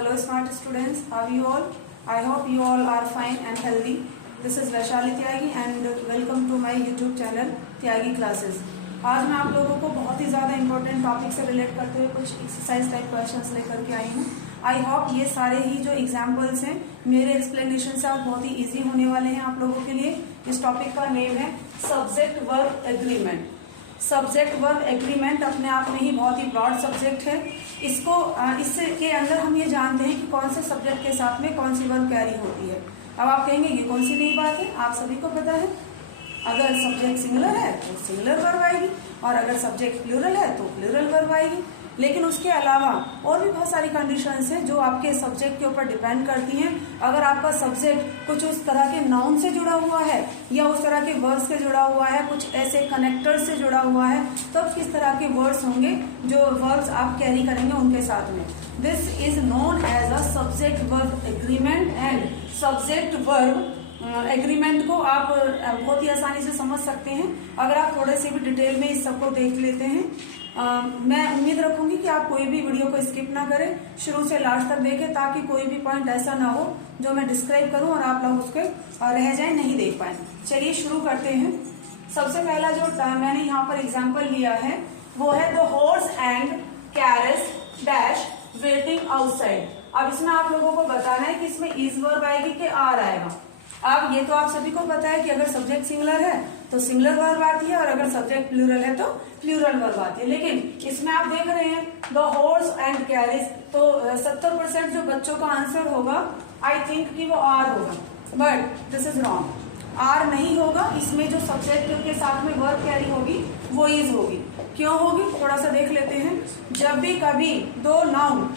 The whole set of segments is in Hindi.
Hello smart students, how are you all? I hope you all are fine and healthy. This is Vaishali Tyagi and welcome to my YouTube channel Tyagi Classes. आज मैं आप लोगों को बहुत ही ज़्यादा इंपॉर्टेंट टॉपिक से रिलेट करते हुए कुछ एक्सरसाइज टाइप क्वेश्चंस लेकर के आई हूँ। आई होप ये सारे ही जो एग्जाम्पल्स हैं मेरे एक्सप्लेनेशन से आप बहुत ही इजी होने वाले हैं आप लोगों के लिए। इस टॉपिक का नेम है subject verb agreement. Subject verb agreement अपने आप में ही बहुत ही ब्रॉड सब्जेक्ट है। इसको इससे के अंदर हम ये जानते हैं कि कौन से सब्जेक्ट के साथ में कौन सी वर्ब कैरी होती है। अब आप कहेंगे ये कौन सी नई बात है, आप सभी को पता है। अगर सब्जेक्ट सिंगुलर है तो सिंगुलर वर्ब आएगी और अगर सब्जेक्ट प्लूरल है तो प्लूरल वर्ब आएगी। लेकिन उसके अलावा और भी बहुत सारी कंडीशंस हैं जो आपके सब्जेक्ट के ऊपर डिपेंड करती हैं। अगर आपका सब्जेक्ट कुछ उस तरह के नाउन से जुड़ा हुआ है या उस तरह के वर्ड्स से जुड़ा हुआ है, कुछ ऐसे कनेक्टर से जुड़ा हुआ है, तब किस तरह के वर्ड्स होंगे जो वर्ब्स आप कैरी करेंगे उनके साथ में। This is known as a subject verb agreement and subject verb agreement को आप बहुत ही आसानी से समझ सकते हैं अगर आप थोड़े से भी डिटेल में इस सबको देख लेते हैं। मैं उम्मीद रखूंगी कि आप कोई भी वीडियो को स्किप ना करें, शुरू से लास्ट तक देखें ताकि कोई भी पॉइंट ऐसा ना हो जो मैं डिस्क्राइब करूं और आप लोग उसके रह जाए, नहीं देख पाए। चलिए शुरू करते हैं। सबसे पहला जो मैंने यहाँ पर एग्जाम्पल लिया है वो है the horse and carriage dash waiting outside. अब इसमें आप लोगों को बताना है कि इसमें इज वर्ब आएगी कि आर आएगा। अब ये तो आप सभी को पता है कि अगर सब्जेक्ट सिंगुलर है तो सिंगुलर वर्ब आती है और अगर सब्जेक्ट प्लूरल है तो प्लूरल वर्ब आती है। लेकिन इसमें आप देख रहे हैं द हॉर्स एंड कैरेज, तो 70% जो बच्चों का आंसर होगा आई थिंक कि वो आर होगा, but this is wrong. Are नहीं होगा, इसमें जो सब्जेक्ट के साथ में वर्ब कैरी होगी वो इज होगी। क्यों होगी थोड़ा सा देख लेते हैं। जब भी कभी दो नाउन,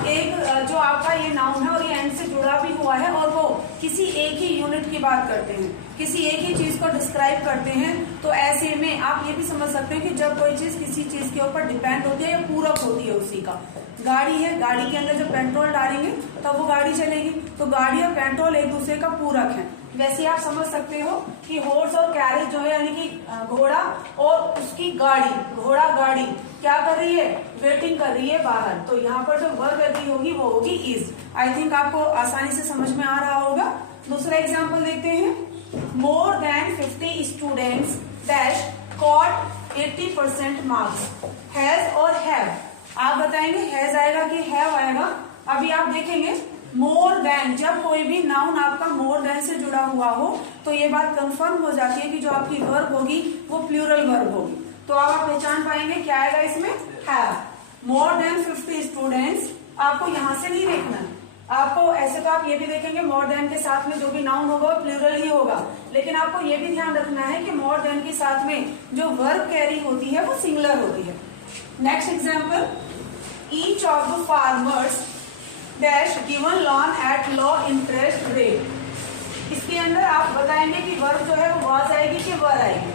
एक जो आपका ये नाउन है और ये एंड से जुड़ा भी हुआ है और वो किसी एक ही यूनिट की बात करते हैं, किसी एक ही चीज को डिस्क्राइब करते हैं, तो ऐसे में आप ये भी समझ सकते हैं कि जब कोई चीज किसी चीज के ऊपर डिपेंड होती है या पूरक होती है उसी का। गाड़ी है, गाड़ी के अंदर जब पेट्रोल डालेंगे तब वो गाड़ी चलेगी, तो गाड़ी और पेट्रोल एक दूसरे का पूरक है। वैसे आप समझ सकते हो कि हॉर्स और कैरेज जो है यानी कि घोड़ा और उसकी गाड़ी, घोड़ा गाड़ी क्या कर रही है, वेटिंग कर रही है बाहर। तो यहाँ पर जो वर्ब एग्री होगी वो होगी इज। आई थिंक आपको आसानी से समझ में आ रहा होगा। दूसरा एग्जांपल देखते हैं। More than 50 students dash got 80% marks. Has और हैव, आप बताएंगे हैज आएगा कि हैव आएगा। अभी आप देखेंगे मोर देन, जब कोई भी नाउन आपका मोर देन से जुड़ा हुआ हो तो ये बात कंफर्म हो जाती है कि जो आपकी वर्ब होगी वो प्लूरल वर्ब होगी। तो आप पहचान पाएंगे क्या आएगा इसमें, हैव। मोर देन 50 स्टूडेंट्स आपको यहां से नहीं देखना है, आपको ऐसे तो आप ये भी देखेंगे मोर देन के साथ में जो भी नाउन होगा वो प्लूरल ही होगा, लेकिन आपको ये भी ध्यान रखना है कि मोर देन के साथ में जो वर्ब कैरी होती है वो सिंगुलर होती है। Next example, each of the farmers dash given lawn at low interest rate. इसके अंदर आप बताएंगे कि वर्ब जो है वो वाज आएगी कि वर आएगी।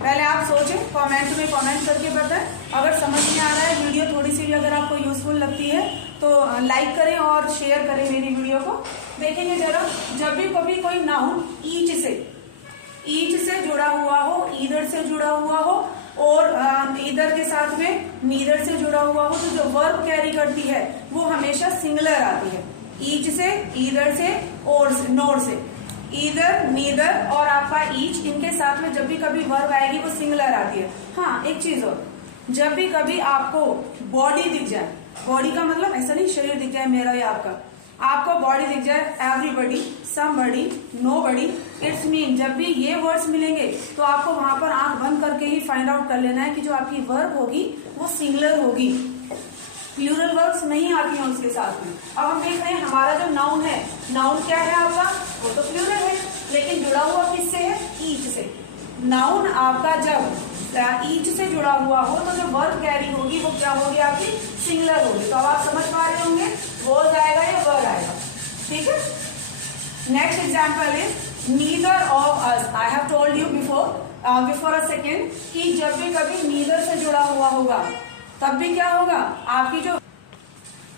पहले आप सोचें, कमेंट में कमेंट करके बताएं। अगर समझ में आ रहा है वीडियो थोड़ी सी भी अगर आपको यूजफुल लगती है तो लाइक करें और शेयर करें मेरी वीडियो को। देखेंगे जरा, जब भी कभी कोई नाउन ईच से जुड़ा हुआ हो, ईदर से जुड़ा हुआ हो और ईदर के साथ में नीदर से जुड़ा हुआ हो, तो जो वर्ब कैरी करती है वो हमेशा सिंगुलर आती है। ईच से, ईदर से और नोर से, ईदर, नीदर और आपका ईच, इनके साथ में जब भी कभी वर्ब आएगी वो सिंगुलर आती है। हाँ एक चीज और, जब भी कभी आपको बॉडी दिख जाए, बॉडी का मतलब ऐसा नहीं शरीर दिख जाए मेरा या आपको बॉडी दिख जाए, everybody, somebody, nobody, it's mean, जब भी ये वर्ड्स मिलेंगे तो आपको वहां पर आंख बंद करके ही फाइंड आउट कर लेना है कि जो आपकी वर्ब होगी वो सिंगुलर होगी, प्लूरल वर्ब्स नहीं आती हैं उसके साथ में। अब हम देख रहे हैं हमारा जो नाउन है, नाउन क्या है आपका, वो तो प्लूरल है, लेकिन जुड़ा हुआ किससे है, ईच से। नाउन आपका जब ईच से जुड़ा हुआ हो तो जो वर्ब कैरी होगी वो क्या होगी, आपकी सिंगुलर होगी। तो अब आप समझ पा रहे होंगे वॉज आएगा या वर आएगा, ठीक है। Next example is neither of us. I have told you before a second कि जब भी कभी नीदर से जुड़ा हुआ होगा तब भी क्या होगा, आपकी जो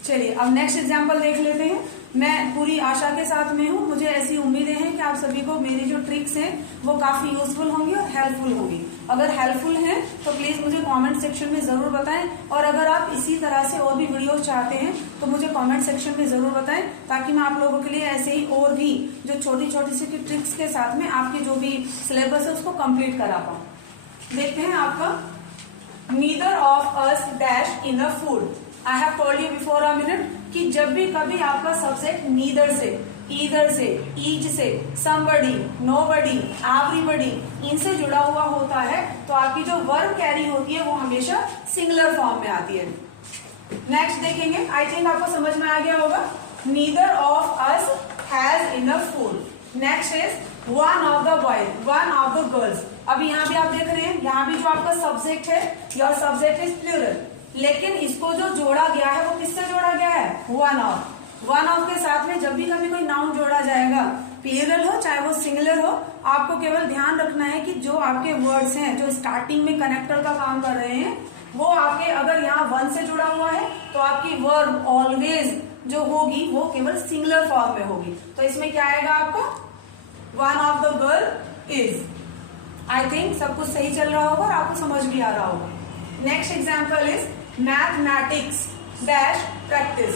चलिए अब नेक्स्ट एग्जाम्पल देख लेते हैं। मैं पूरी आशा के साथ में हूँ, मुझे ऐसी उम्मीदें हैं कि आप सभी को मेरी जो ट्रिक्स हैं वो काफी यूजफुल होंगी और हेल्पफुल होंगी। अगर हेल्पफुल हैं तो प्लीज मुझे कमेंट सेक्शन में जरूर बताएं, और अगर आप इसी तरह से और भी वीडियोस चाहते हैं तो मुझे कमेंट सेक्शन में जरूर बताएं, ताकि मैं आप लोगों के लिए ऐसे ही और भी जो छोटी छोटी सी ट्रिक्स के साथ में आपके जो भी सिलेबस है उसको कंप्लीट करा पाऊँ। देखते हैं आपका neither of us dash enough food. I have told you before a minute कि जब भी कभी आपका सब्जेक्ट नीदर से, ईदर से, ईच से, समबडी, नोबडी, एवरीबडी इनसे जुड़ा हुआ होता है तो आपकी जो वर्ब कैरी होती है वो हमेशा सिंगुलर फॉर्म में आती है। नेक्स्ट देखेंगे, आई थिंक आपको समझ में आ गया होगा। Neither of us has enough food. Next is one of the boys, one of the girls. अभी यहाँ भी आप देख रहे हैं, यहाँ भी जो आपका सब्जेक्ट है, योर सब्जेक्ट इज प्लूरल, लेकिन इसको जो जोड़ा गया है वो किससे जोड़ा गया है? One of. वन ऑफ के साथ में जब भी कभी कोई नाउन जोड़ा जाएगा, प्लूरल हो चाहे वो सिंगुलर हो, आपको केवल ध्यान रखना है कि जो आपके वर्ड्स हैं जो स्टार्टिंग में कनेक्टर का काम कर रहे हैं वो आपके अगर यहाँ वन से जुड़ा हुआ है तो आपकी वर्ब ऑलवेज जो होगी वो केवल सिंगुलर फॉर्म में होगी। तो इसमें क्या आएगा आपका? One of the girl is. I think सब कुछ सही चल रहा होगा और आपको समझ भी आ रहा होगा। Next example is mathematics dash practice.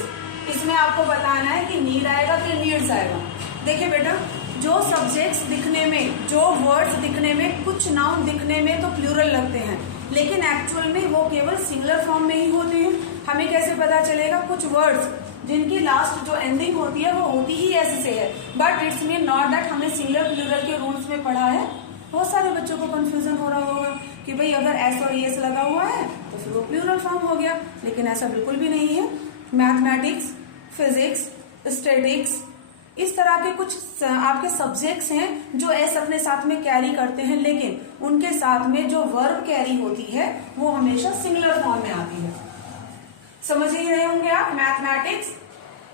इसमें आपको बताना है कि नीड आएगा कि नीड्स आएगा। देखिए बेटा, जो सब्जेक्ट्स दिखने में, जो वर्ड्स दिखने में, कुछ नाउन दिखने में तो प्लूरल लगते हैं, लेकिन एक्चुअल में वो केवल सिंगुलर फॉर्म में ही होते हैं। हमें कैसे पता चलेगा? कुछ वर्ड्स जिनकी लास्ट जो एंडिंग होती है वो होती ही ऐसे से है, but it's mean not that हमने सिंगुलर प्लूरल के रूल्स में पढ़ा है। बहुत सारे बच्चों को कंफ्यूजन हो रहा होगा कि भाई अगर एस और एस लगा हुआ है तो फिर वो प्लूरल फॉर्म हो गया, लेकिन ऐसा बिल्कुल भी नहीं है। मैथमेटिक्स, फिजिक्स, स्टैटिक्स, इस तरह के कुछ आपके सब्जेक्ट्स हैं जो एस अपने साथ में कैरी करते हैं, लेकिन उनके साथ में जो वर्ब कैरी होती है वो हमेशा सिंगुलर फॉर्म में आती है। समझ ही रहे होंगे आप। मैथमेटिक्स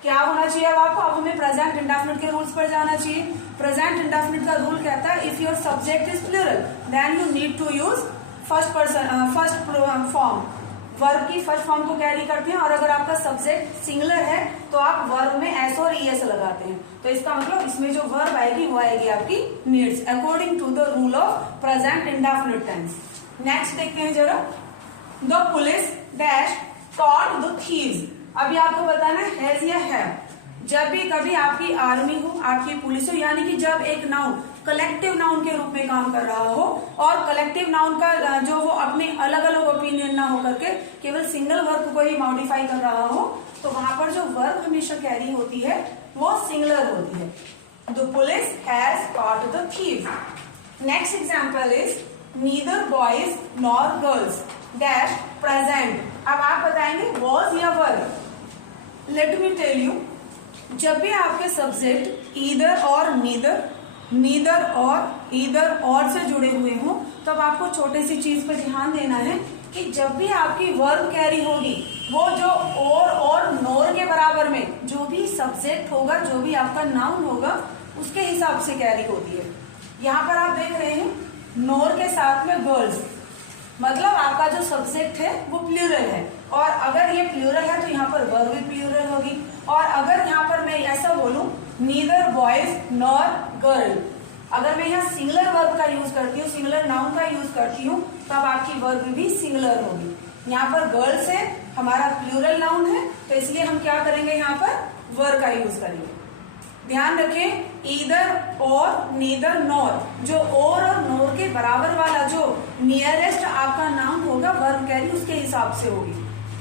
क्या होना चाहिए अब आपको? अब हमें प्रेजेंट इंडेफिनिट के रूल्स पर जाना चाहिए। प्रेजेंट इंडेफिनिट का रूल कहता है if your subject is plural then you need to use first form. Verb की फर्स्ट फॉर्म को कैरी करते हैं, और अगर आपका सब्जेक्ट सिंगुलर है तो आप वर्ब में एस और ईएस लगाते हैं। तो इसका मतलब इसमें जो वर्ब आएगी वो आएगी आपकी needs, according to the rule of present indefinite tense. Next देखते हैं जरा। The police dash caught the thieves. अभी आपको बताना है या है। जब भी कभी आपकी आर्मी हो, आपकी पुलिस हो, यानी कि जब एक नाउन कलेक्टिव नाउन के रूप में काम कर रहा हो और कलेक्टिव नाउन का जो वो अपने अलग अलग ओपिनियन ना हो करके केवल सिंगल वर्ब को ही मॉडिफाई कर रहा हो, तो वहां पर जो वर्ब हमेशा कैरी होती है वो सिंगुलर होती है। The police has caught the thieves. Next example is neither boys nor girls dash present. अब आप बताएंगे वॉज या verb. Let me tell you, जब भी आपके सब्जेक्ट ईदर और नीदर, नीदर और ईदर और से जुड़े हुए हों, तब आपको छोटी सी चीज पर ध्यान देना है कि जब भी आपकी वर्ब कैरी होगी वो जो और नोर के बराबर में जो भी सब्जेक्ट होगा, जो भी आपका नाउन होगा उसके हिसाब से कैरी होती है। यहाँ पर आप देख रहे हैं नोर के साथ में गर्ल्स, मतलब आपका जो सब्जेक्ट है वो प्लूरल है, और अगर ये प्लूरल है तो यहाँ पर वर्ब भी प्लूरल होगी। और अगर यहाँ पर मैं ऐसा बोलूं नीदर बॉयज नॉर गर्ल, अगर मैं यहाँ सिंगुलर वर्ब का यूज करती हूँ, सिंगुलर नाउन का यूज करती हूँ, तब आपकी वर्ब भी सिंगुलर होगी। यहाँ पर गर्ल्स है, हमारा प्लूरल नाउन है, तो इसलिए हम क्या करेंगे, यहाँ पर वर्ब का यूज करेंगे। ध्यान रखें, ईदर और नीदर नॉर, जो और नोर के बराबर वाला जो नियरेस्ट आपका नाम होगा वर्ब कैरी उसके हिसाब से होगी।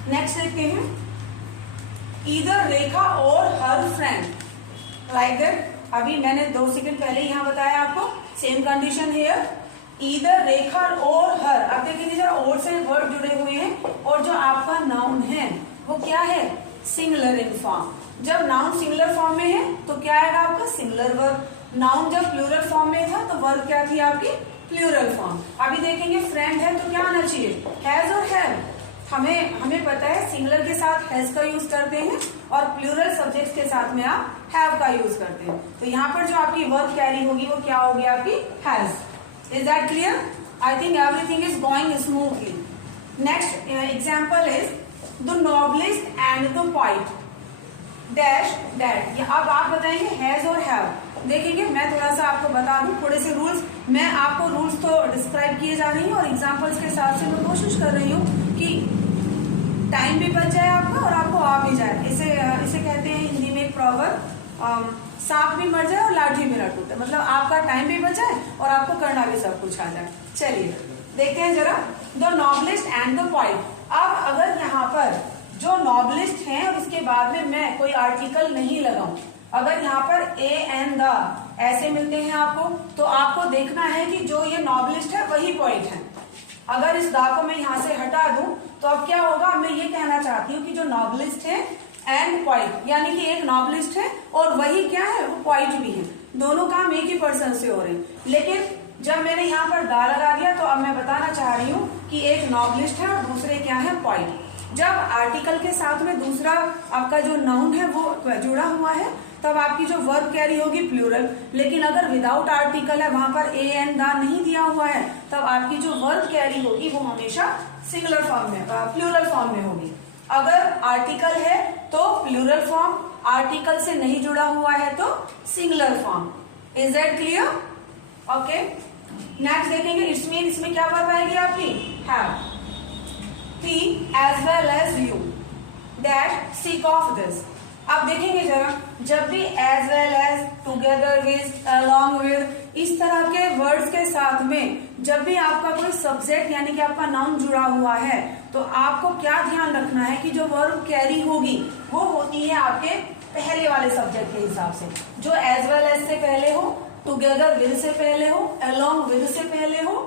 नेक्स्ट देखते हैं, ईदर रेखा और हर फ्रेंड लाइक दैट। अभी मैंने 2 सेकंड पहले यहाँ बताया आपको, सेम कंडीशन हियर, ईदर रेखा और हर। अब देखिए इधर और से वर्ड जुड़े हुए हैं और जो आपका नाउन है वो क्या है, सिंगुलर इन फॉर्म। जब नाउन सिंगुलर फॉर्म में है तो क्या आएगा आपका सिंगुलर वर्ब। नाउन जब प्लूरल फॉर्म में था तो वर्ब क्या थी आपकी प्लूरल फॉर्म। अभी देखेंगे फ्रेंड है तो क्या आना चाहिए, हैज और हैव। हमें पता है सिंगुलर के साथ हैज का यूज करते हैं और प्लूरल सब्जेक्ट के साथ में आप हैव का यूज करते हैं। तो यहाँ पर जो आपकी वर्ब कैरी होगी वो क्या होगी आपकी has. Is that clear? I think everything is going smoothly. Next example is the novelist and the poet. Dash that. अब आप बताएंगे हैज और हैव। देखेंगे मैं थोड़ा सा आपको बता दूं थोड़े से रूल्स। मैं आपको रूल्स तो डिस्क्राइब किए जा रही हूँ और एग्जांपल्स के हिसाब से मैं कोशिश कर रही हूँ कि टाइम भी बच जाए आपका और आपको आ भी जाए। इसे कहते हैं हिंदी में एक प्रॉवर्ब, सांप भी मर जाए और लाठी भी न टूटे। मतलब आपका टाइम भी बच जाए और आपको करना भी सब कुछ आ जाए। चलिए देखते हैं जरा the novelist and the point. अब अगर यहाँ पर जो नॉवलिस्ट हैं और उसके बाद में मैं कोई आर्टिकल नहीं लगाऊं, अगर यहाँ पर ए एंड द ऐसे मिलते हैं आपको, तो आपको देखना है कि जो ये नॉवलिस्ट है वही पॉइंट है। अगर इस दा को मैं यहाँ से हटा दूं तो अब क्या होगा, मैं ये कहना चाहती हूँ कि जो नॉवलिस्ट है एंड पॉइंट, यानी कि एक नॉवलिस्ट है और वही क्या है, वो पॉइंट भी है। दोनों काम एक ही पर्सन से हो रहे हैं। लेकिन जब मैंने यहाँ पर दा लगा दिया तो अब मैं बताना चाह रही हूँ कि एक नॉवलिस्ट है और दूसरे क्या है, पॉइंट। जब आर्टिकल के साथ में दूसरा आपका जो नाउन है वो जुड़ा हुआ है तब आपकी जो वर्ब कैरी होगी प्लूरल। लेकिन अगर विदाउट आर्टिकल है, वहां पर ए एंड द नहीं दिया हुआ है, तब आपकी जो वर्ब कैरी होगी वो हमेशा सिंगुलर फॉर्म में, प्लूरल फॉर्म में होगी। अगर आर्टिकल है तो प्लूरल फॉर्म, आर्टिकल से नहीं जुड़ा हुआ है तो singular form. Is that clear? Okay, next देखेंगे इसमें क्या वर्ब आएगी आपकी, have. He as well as you dash seek of this। अब देखेंगे जरा, जब भी as well as, together with, along with, इस तरह के वर्ड्स के साथ में जब भी आपका कोई सब्जेक्ट यानी कि आपका नाउन जुड़ा हुआ है तो आपको क्या ध्यान रखना है कि जो वर्ब कैरी होगी वो होती है आपके पहले वाले सब्जेक्ट के हिसाब से। जो as well as से पहले हो, together with से पहले हो, along with से पहले हो,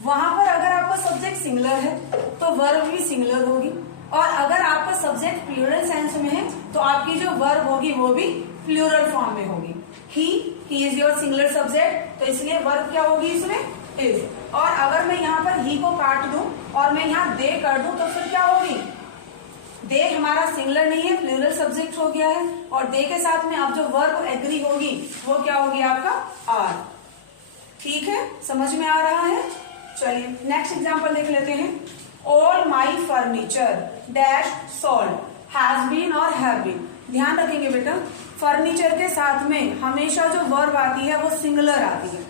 वहां पर अगर आपका सब्जेक्ट सिंगुलर है तो वर्ब भी सिंगुलर होगी। और अगर आपका सब्जेक्ट प्लूरल सेंस में है तो आपकी जो वर्ब होगी वो भी प्लूरल फॉर्म में होगी। He is your singular subject, तो इसलिए वर्ब क्या होगी इसमें, इज। और अगर मैं यहाँ पर ही को काट दूं और मैं यहाँ दे कर दूं तो फिर क्या होगी, दे हमारा सिंगुलर नहीं है, प्लूरल सब्जेक्ट हो गया है। और दे के साथ में अब जो वर्ब एग्री होगी वो क्या होगी आपका, आर। ठीक है, समझ में आ रहा है? चलिए नेक्स्ट एग्जांपल देख लेते हैं। All my furniture dash sold has been और हैव बीन। ध्यान रखेंगे बेटा, फर्नीचर के साथ में हमेशा जो वर्ब आती है वो सिंगुलर आती है।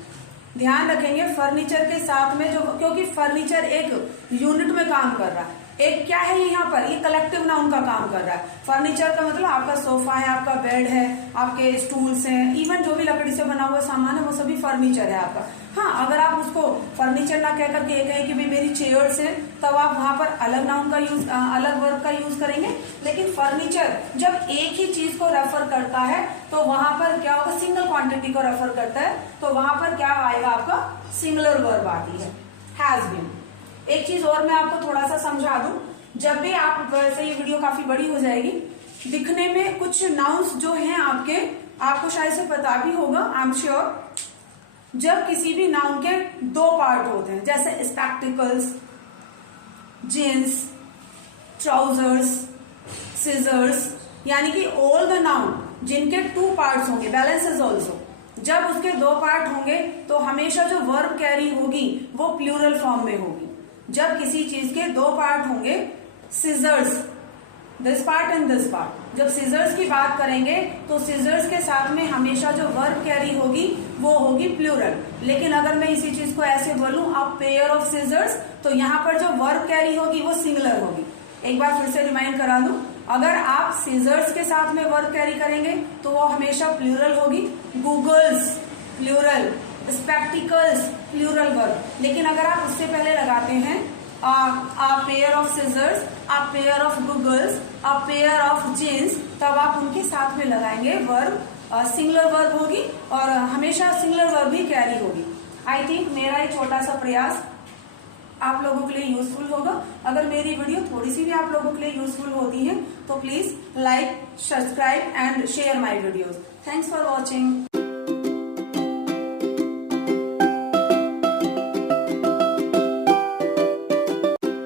ध्यान रखेंगे फर्नीचर के साथ में जो, क्योंकि फर्नीचर एक यूनिट में काम कर रहा है, एक क्या है यहाँ पर, ये कलेक्टिव नाउन का काम कर रहा है। फर्नीचर का मतलब आपका सोफा है, आपका बेड है, आपके स्टूल्स हैं, इवन जो भी लकड़ी से बना हुआ सामान है वो सभी फर्नीचर है आपका। हाँ, अगर आप उसको फर्नीचर ना कह करके ये कहें कि भाई मेरी चेयर्स है, तब आप वहां पर अलग नाउन का यूज, अलग वर्ब का यूज करेंगे। लेकिन फर्नीचर जब एक ही चीज को रेफर करता है तो वहां पर क्या होगा, सिंगल क्वांटिटी को रेफर करता है, तो वहां पर क्या आएगा आपका, सिंगुलर वर्ब आती है, हैज बीन। एक चीज और मैं आपको थोड़ा सा समझा दूं, जब भी आप, वैसे ये वीडियो काफी बड़ी हो जाएगी, दिखने में कुछ नाउन्स जो हैं आपके, आपको शायद से पता भी होगा, आई एम श्योर। जब किसी भी नाउन के दो पार्ट होते हैं, जैसे स्पेक्टिकल्स, जींस, ट्राउजर्स, सीजर्स, यानी कि ऑल द नाउन जिनके टू पार्ट्स होंगे, बैलेंसेस ऑल्सो, जब उसके दो पार्ट होंगे तो हमेशा जो वर्ब कैरी होगी वो प्लूरल फॉर्म में होगी। जब किसी चीज के दो पार्ट होंगे, scissors, this part and this part, जब सीजर्स की बात करेंगे तो सीजर्स के साथ में हमेशा जो वर्ब कैरी होगी वो होगी प्लूरल। लेकिन अगर मैं इसी चीज को ऐसे बोलूं, अ पेयर ऑफ सीजर्स, तो यहाँ पर जो वर्ब कैरी होगी वो सिंगुलर होगी। एक बार फिर से रिमाइंड करा दूं, अगर आप सीजर्स के साथ में वर्ब कैरी करेंगे तो वो हमेशा प्लूरल होगी। Goggles plural, spectacles plural verb. लेकिन अगर आप उससे पहले लगाते हैं a pair of scissors, a pair of googles, a pair of jeans, तब आप उनके साथ में लगाएंगे वर्ब, सिंगुलर वर्ब होगी और हमेशा सिंगुलर वर्ब ही कैरी होगी। आई थिंक मेरा ये छोटा सा प्रयास आप लोगों के लिए यूजफुल होगा। अगर मेरी वीडियो थोड़ी सी भी आप लोगों के लिए यूजफुल होती है तो please like, subscribe and share my videos. Thanks for watching.